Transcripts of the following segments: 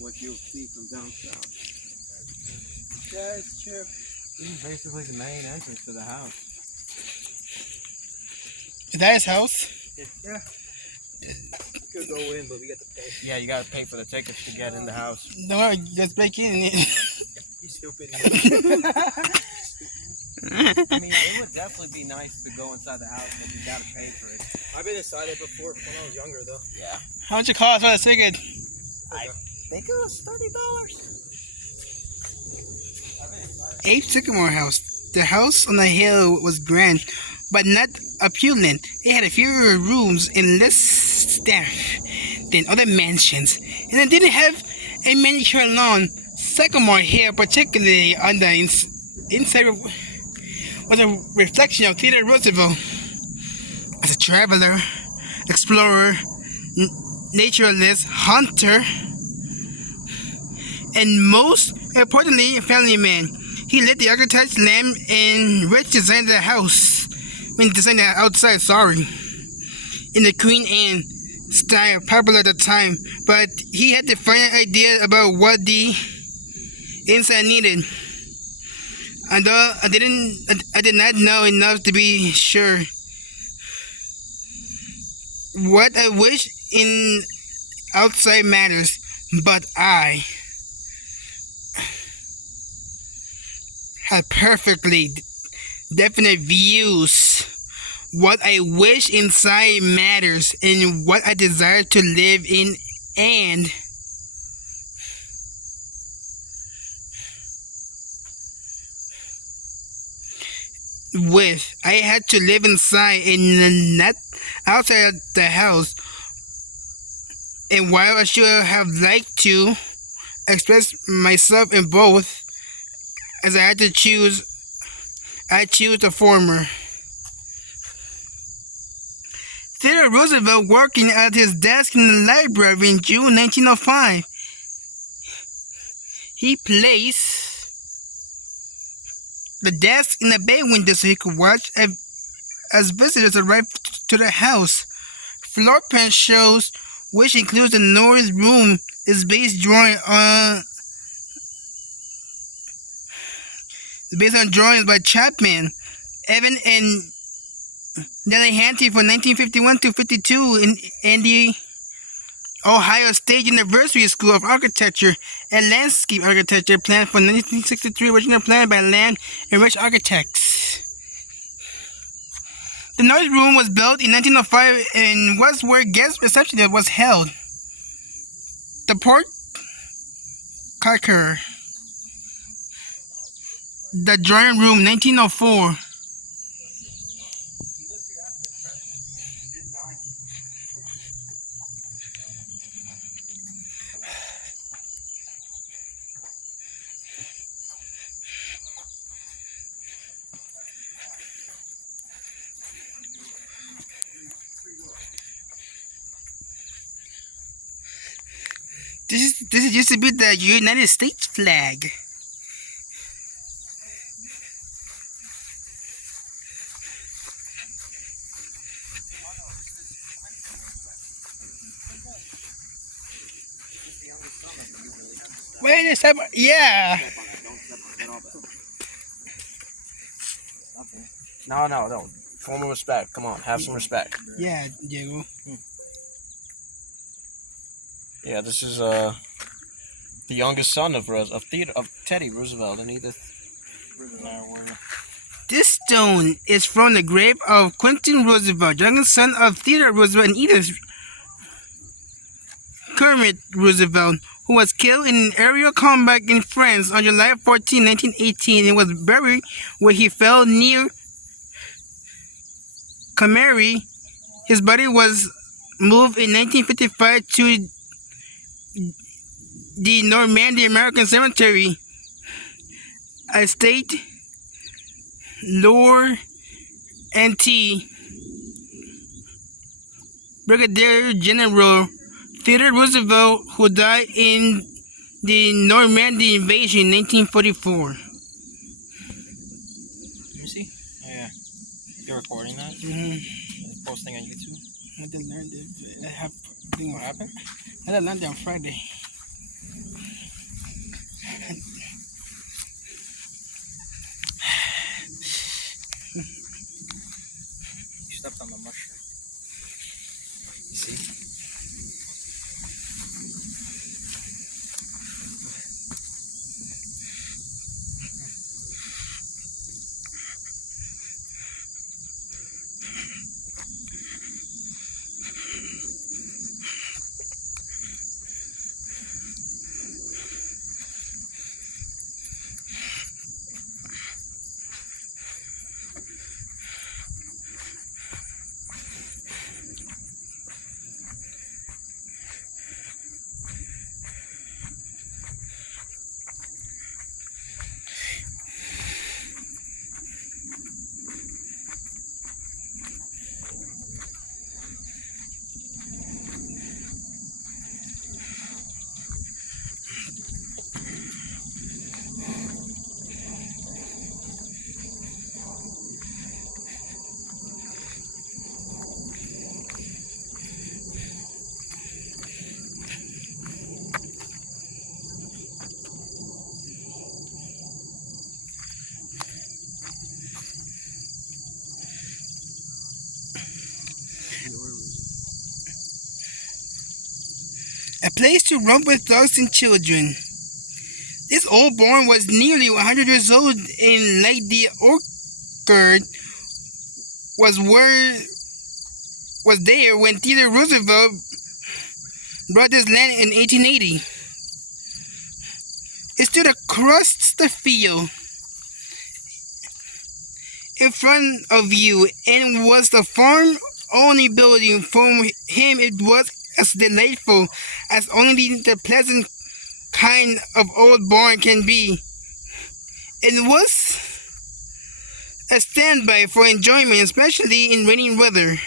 what you'll see from down south. Yeah, it's true. This is basically the main entrance to the house. Is that his house? Yeah. You could go in, but we got to pay. Yeah, you gotta pay for the tickets to get in the house. No, worry, just break in. You stupid. I mean, it would definitely be nice to go inside the house, but you gotta pay for it. I've been inside it before when I was younger, though. Yeah. How much it cost for the ticket? I think it was $30. Abe Sycamore House. The house on the hill was grand, but not opulent. It had fewer rooms and less staff than other mansions, and it didn't have a manicure lawn. Sycamore Hill, particularly on the inside, was a reflection of Theodore Roosevelt as a traveler, explorer, naturalist, hunter, and most importantly, a family man. He let the architects Lamb and Rich design the house. Design the outside, in the Queen Anne style, popular at the time. But he had the final idea about what the inside needed. Although I did not know enough to be sure. What I wish in outside matters, but I had perfectly definite views. What I wish inside matters, and what I desire to live in, and with. I had to live inside and not outside the house. And while I should have liked to express myself in both, as I had to choose, I choose the former. Theodore Roosevelt working at his desk in the library in June 1905. He placed the desk in the bay window so he could watch as visitors arrived to the house. Floor plan shows, which includes the north room, is based on drawings by Chapman, Evan, and Delahanty from 1951 to 52 in the Ohio State University School of Architecture and Landscape Architecture plan from 1963, original plan by Land and Rich Architects. The North Room was built in 1905 and was where guest reception was held. The Port Carker. The Drawing Room, 1904. This used to be the United States flag. Wait a second. Yeah. No. Formal respect. Come on, have some respect. Yeah, Diego. Yeah, this is the youngest son of Teddy Roosevelt and Edith Roosevelt. This stone is from the grave of Quentin Roosevelt, youngest son of Theodore Roosevelt and Edith Kermit Roosevelt, who was killed in an aerial combat in France on July 14, 1918, and was buried where he fell near Camary. His body was moved in 1955 to the Normandy American Cemetery, Estate Lower NT. Brigadier General Theodore Roosevelt, who died in the Normandy invasion in 1944. Let me see. Oh, yeah. You're recording that? Mm-hmm. Posting on YouTube? I didn't learn it. What happened? I didn't learn it on Friday. place to romp with dogs and children. This old barn was nearly 100 years old, and like the orchard was there when Theodore Roosevelt bought this land in 1880. It stood across the field in front of you and was the farm only building. From him it was as delightful as only the pleasant kind of old barn can be. It was a standby for enjoyment, especially in rainy weather.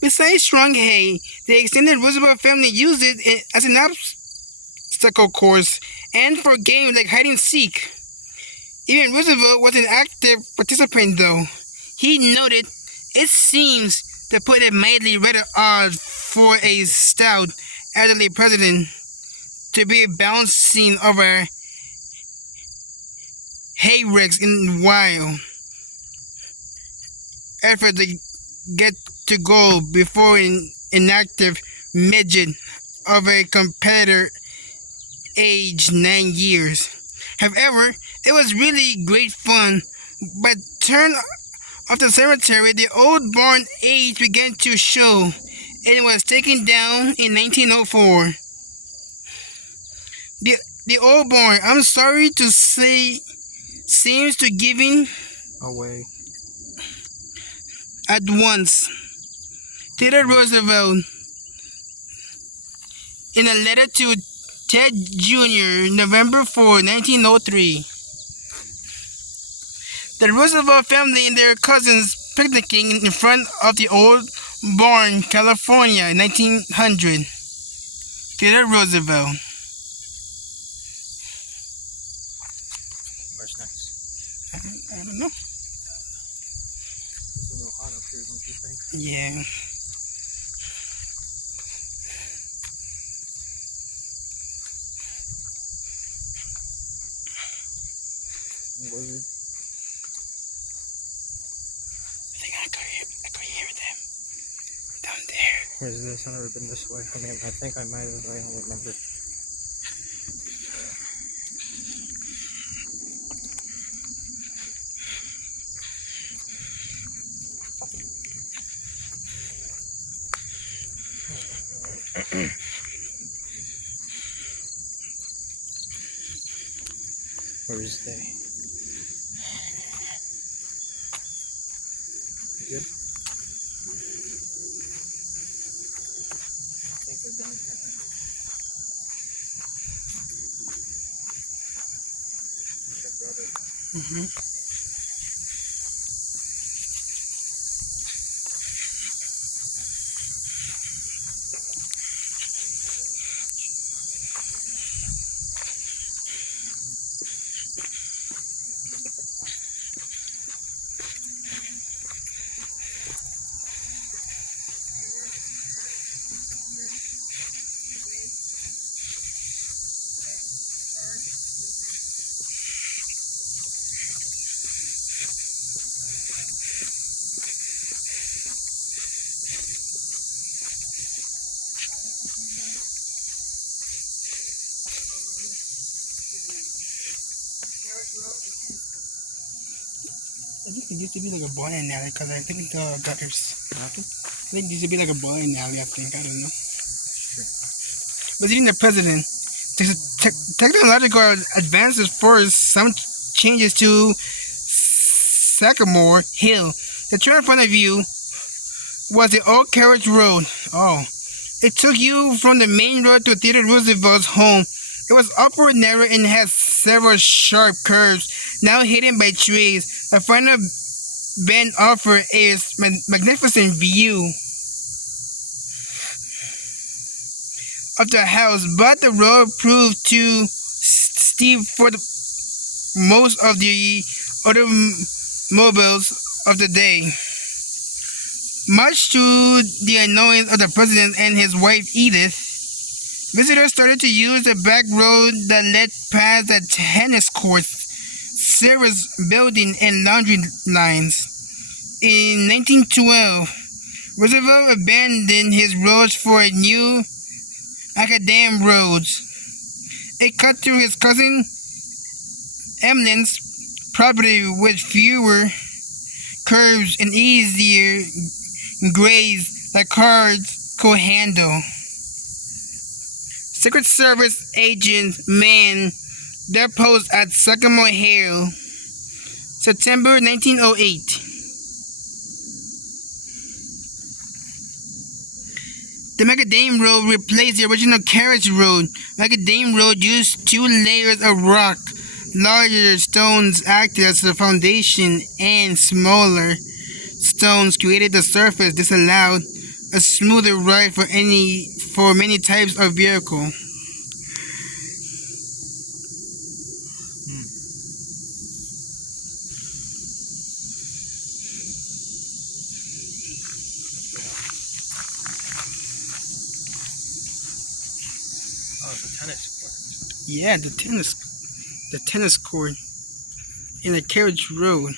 Besides strong hay, the extended Roosevelt family used it as an obstacle course and for games like hide and seek. Even Roosevelt was an active participant, though. He noted, "It seems, to put it mildly, rather odd for a stout, elderly president to be bouncing over hayricks in while effort to get to goal before an inactive midget of a competitor aged 9 years. However, it was really great fun, but turn of the cemetery, the old barn age began to show, and it was taken down in 1904. The old barn, I'm sorry to say, seems to giving Away. at once. Theodore Roosevelt, in a letter to Ted Jr., November 4, 1903. The Roosevelt family and their cousins picnicking in front of the old barn, California, 1900. Theodore Roosevelt. Where's next? I don't know. It's a little hot up here, don't you think? Yeah. Blizzard. I think I could hear them down there. Where's this? I've never been this way. I mean, I think I might have, but I don't remember. Where is they? You good? I think they're down here. Where's your brother? Mm-hmm. I think it used to be like a bowling alley because I think the gutters. I think it used to be like a bowling alley, I think. I don't know. Sure. But even the president, technological advances forced some changes to Sycamore Hill. The trail in front of you was the old carriage road. Oh. It took you from the main road to Theodore Roosevelt's home. It was upward narrow and had several sharp curves, now hidden by trees. The final bend offered a magnificent view of the house, but the road proved too steep for most of the automobiles of the day. Much to the annoyance of the president and his wife Edith, visitors started to use the back road that led past the tennis courts, service building, and laundry lines. In 1912, Roosevelt abandoned his roads for a new macadam roads. It cut through his cousin Emlin's property with fewer curves and easier grades that cars could handle. Secret Service agent man deposed at Sycamore Hill, September 1908. The Macadam Road replaced the original carriage road. Macadam Road used 2 layers of rock. Larger stones acted as the foundation, and smaller stones created the surface. This allowed a smoother ride for many types of vehicle. Oh, it's a tennis court. Yeah, the tennis court in a carriage road.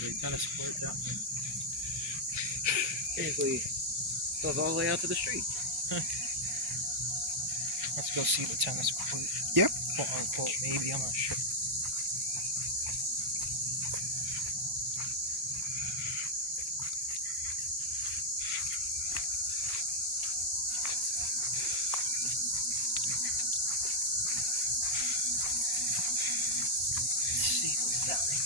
The tennis court, yeah. Basically goes all the way out to the street. Let's go see the tennis court. Yep. Quote unquote, maybe, I'm not sure. Let's see what's down there.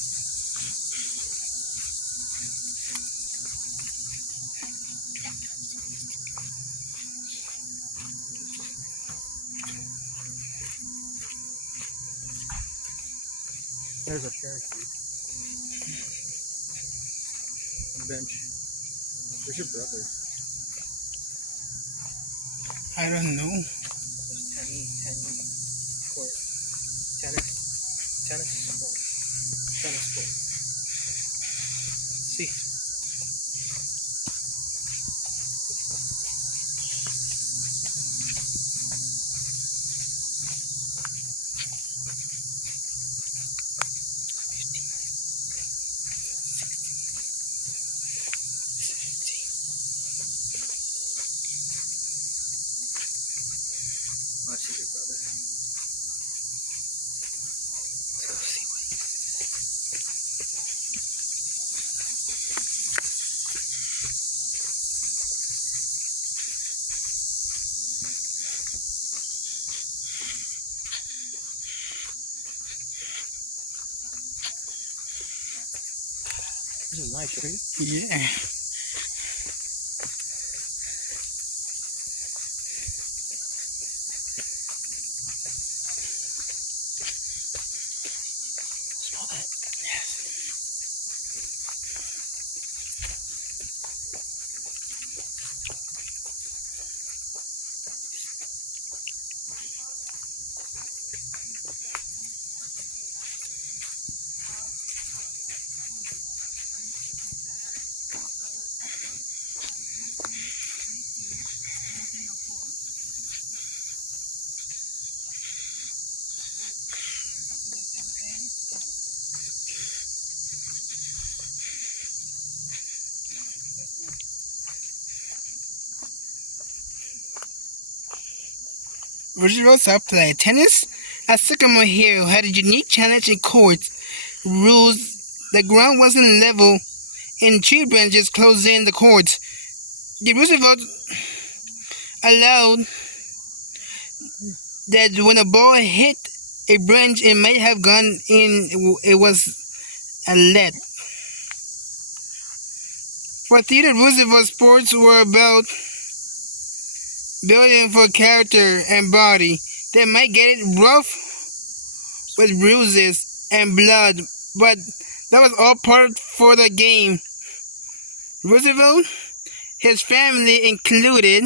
There's a chair seat. A bench. Where's your brother? I don't know. There's tennis court. Tennis court. Tennis court. Let's see. I see your brother. Let's go see what he is. This is nice, right? Yeah. Smell that? Yes. Roosevelt South played tennis at Sycamore Hill had a unique challenge in court rules. The ground wasn't level and tree branches closed in the courts. The Roosevelt allowed that when a ball hit a branch it might have gone in. It was a let. For Theodore Roosevelt, sports were about building for character and body. They might get it rough with bruises and blood, but that was all part for the game. Roosevelt, his family included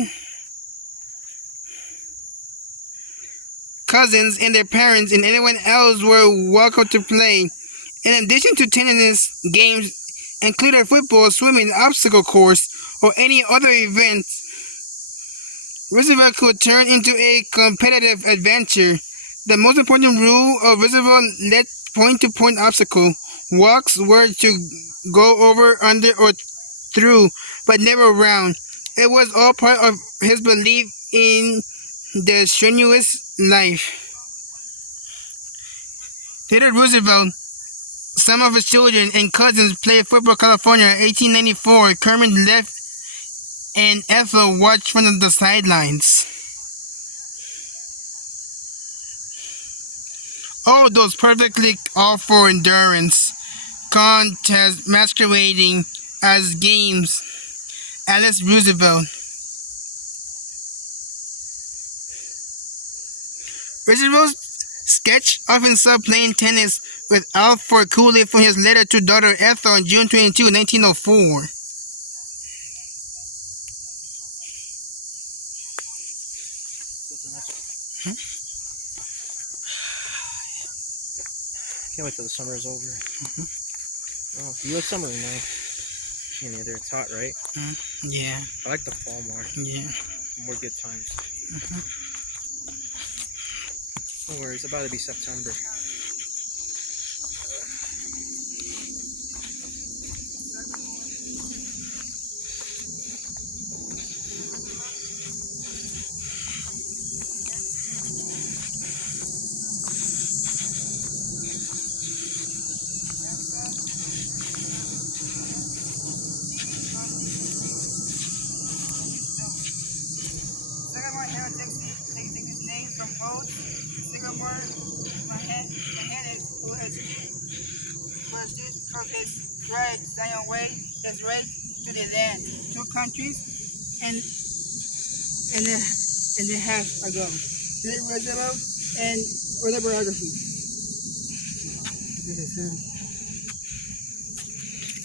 cousins and their parents and anyone else were welcome to play. In addition to tennis, games included football, swimming, obstacle course, or any other event Roosevelt could turn into a competitive adventure. The most important rule of Roosevelt let point-to-point obstacle walks were to go over, under, or through, but never around. It was all part of his belief in the strenuous life. Theodore Roosevelt, some of his children and cousins played football in California in 1894. Kermit left and Ethel watched from the sidelines. All those perfectly all for endurance contests masquerading as games. Alice Roosevelt. Roosevelt's sketch of himself playing tennis with Alfred Cooley from his letter to daughter Ethel on June 22, 1904. Can't wait till the summer is over. Oh, you like summer now? Me neither. It's hot, right? Yeah, I like the fall more. yeah. More good times. Don't worry, it's about to be September. Sycamore Hill takes its name from oats. Sycamore, my head is who has stood from his right Zion way, his right to the land. 2 countries and a half ago. Theodore Roosevelt and autobiography.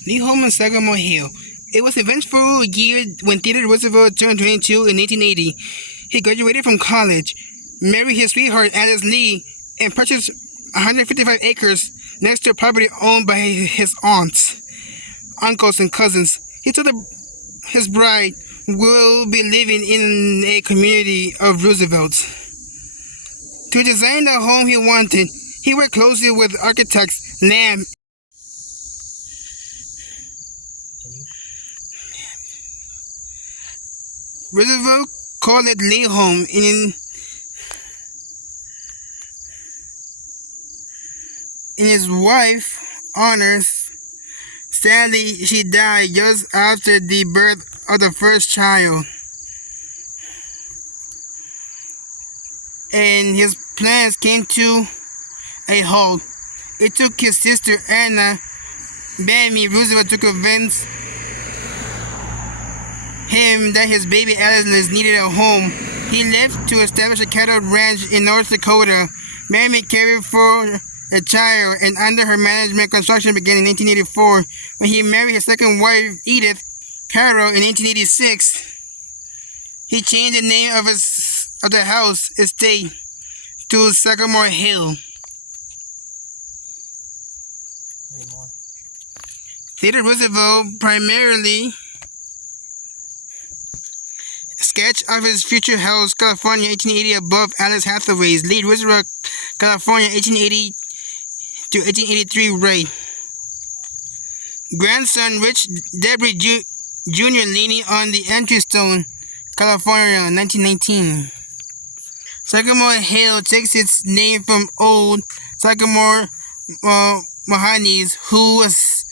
Lee home in Sycamore Hill. It was an eventful year when Theodore Roosevelt turned 22 in 1880. He graduated from college, married his sweetheart Alice Lee, and purchased 155 acres next to a property owned by his aunts, uncles, and cousins. He told his bride, "We'll be living in a community of Roosevelts." To design the home he wanted, he worked closely with architects Lamb. Roosevelt called it Lee Home in his wife honors. Sadly, she died just after the birth of the first child, and his plans came to a halt. It took his sister Anna Bammy Roosevelt to convince him that his baby Alice needed a home. He left to establish a cattle ranch in North Dakota. Mary cared for a child, and under her management, construction began in 1884. When he married his second wife, Edith Carroll, in 1886, he changed the name of the house estate to Sycamore Hill. Theodore Roosevelt primarily sketch of his future house, California, 1880, above Alice Hathaway's. Lee Roosevelt, California, 1880 to 1883, Ray. Grandson Rich Debris Jr. leaning on the entry stone, California, 1919. Sycamore Hill takes its name from old Sycamore Mohanes, who was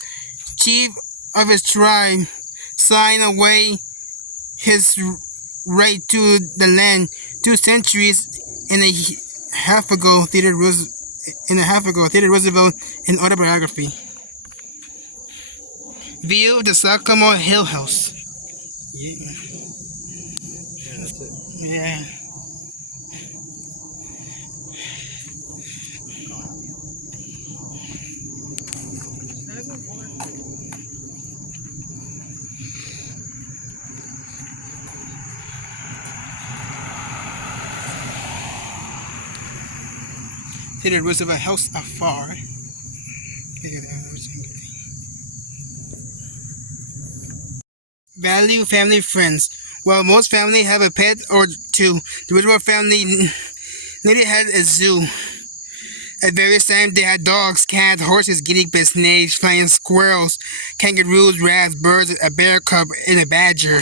chief of his tribe, signed away his right to the land 2 centuries and a half ago. Theodore Roosevelt in autobiography. View of the Sycamore Hill House. Yeah. Yeah, that's it. Yeah. Theodore Roosevelt House afar. Value family friends. While most families have a pet or 2, the Roosevelt family nearly had a zoo. At various times, they had dogs, cats, horses, guinea pigs, snakes, flying squirrels, kangaroos, rats, birds, a bear cub, and a badger.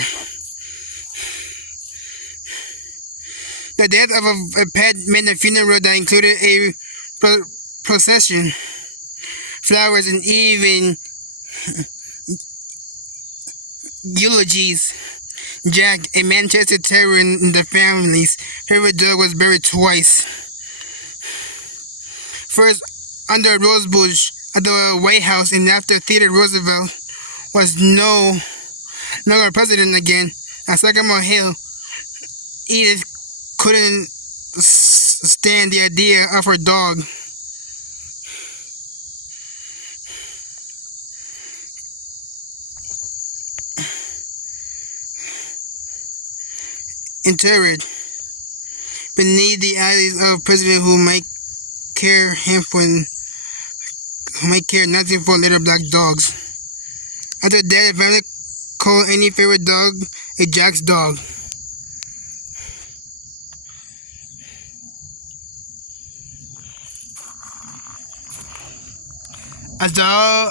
The death of a pet meant a funeral that included a procession, flowers, and even eulogies. Jack, a Manchester Terrier in the family's favorite dog, was buried twice. First under a rose bush at the White House, and after Theodore Roosevelt was no longer president again at Sycamore Hill, Edith couldn't stand the idea of her dog interred beneath the eyes of a president who might care nothing for little black dogs. After that, the family called any favorite dog a Jack's dog.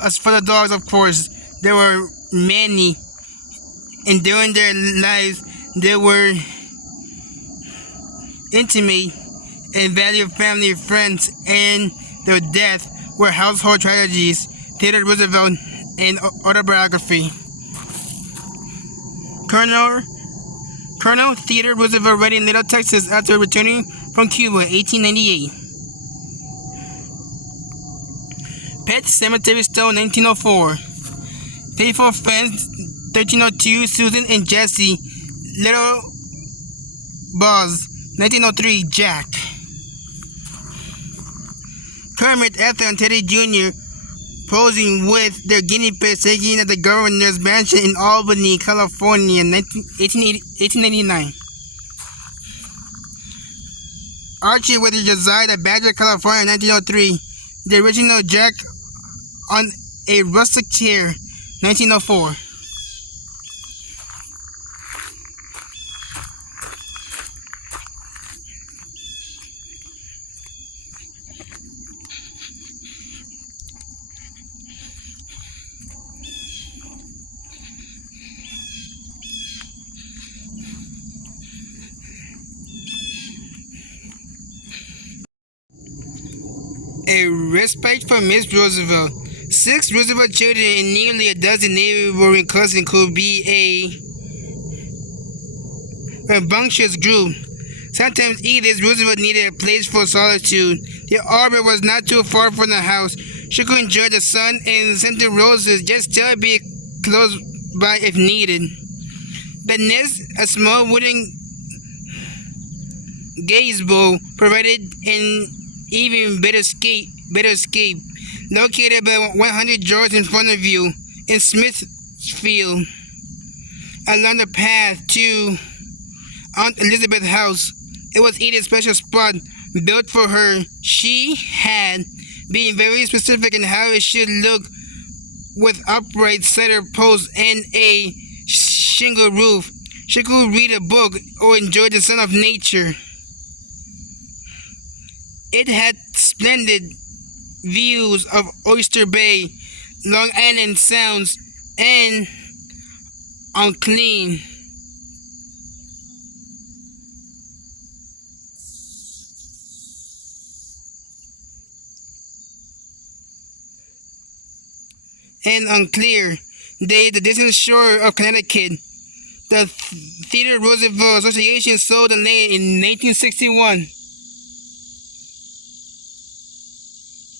As for the dogs, of course, there were many, and during their lives, they were intimate and valued family, friends, and their death were household tragedies. Theodore Roosevelt and autobiography. Colonel Theodore Roosevelt died in Little, Texas after returning from Cuba, 1898. Pet Cemetery Stone, 1904. Faithful Friends, 1302. Susan and Jesse. Little Buzz, 1903. Jack. Kermit, Ethel, and Teddy Jr. posing with their guinea pigs taken at the governor's mansion in Albany, California, in 1889. Archie with Josiah at Badger, California, in 1903. The original Jack on a rustic chair, 1904. A respite for Miss Roosevelt. 6 Roosevelt children and nearly a dozen neighboring cousins could be a rambunctious group. Sometimes Edith Roosevelt needed a place for solitude. The arbor was not too far from the house. She could enjoy the sun and scented roses, just still be close by if needed. The nest, a small wooden gazebo, provided an even better escape. Located about 100 yards in front of you in Smithfield, along the path to Aunt Elizabeth's house. It was Edith's special spot built for her. She had been very specific in how it should look, with upright cedar posts and a shingle roof. She could read a book or enjoy the sun of nature. It had splendid views of Oyster Bay, Long Island Sounds, and unclean. And unclear day, the distant shore of Connecticut. The Theodore Roosevelt Association sold the land in 1961.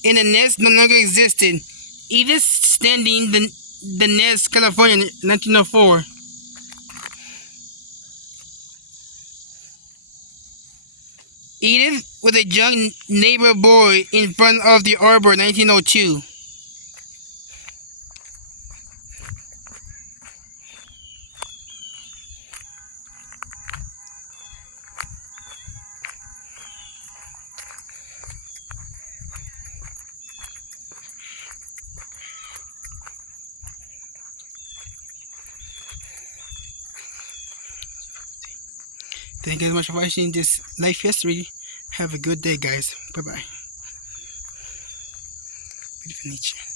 And the nest no longer existed. Edith standing the nest, California, 1904. Edith with a young neighbor boy in front of the arbor, 1902. Thank you so much for watching this life history. Have a good day, guys. Bye-bye. Beautiful nature.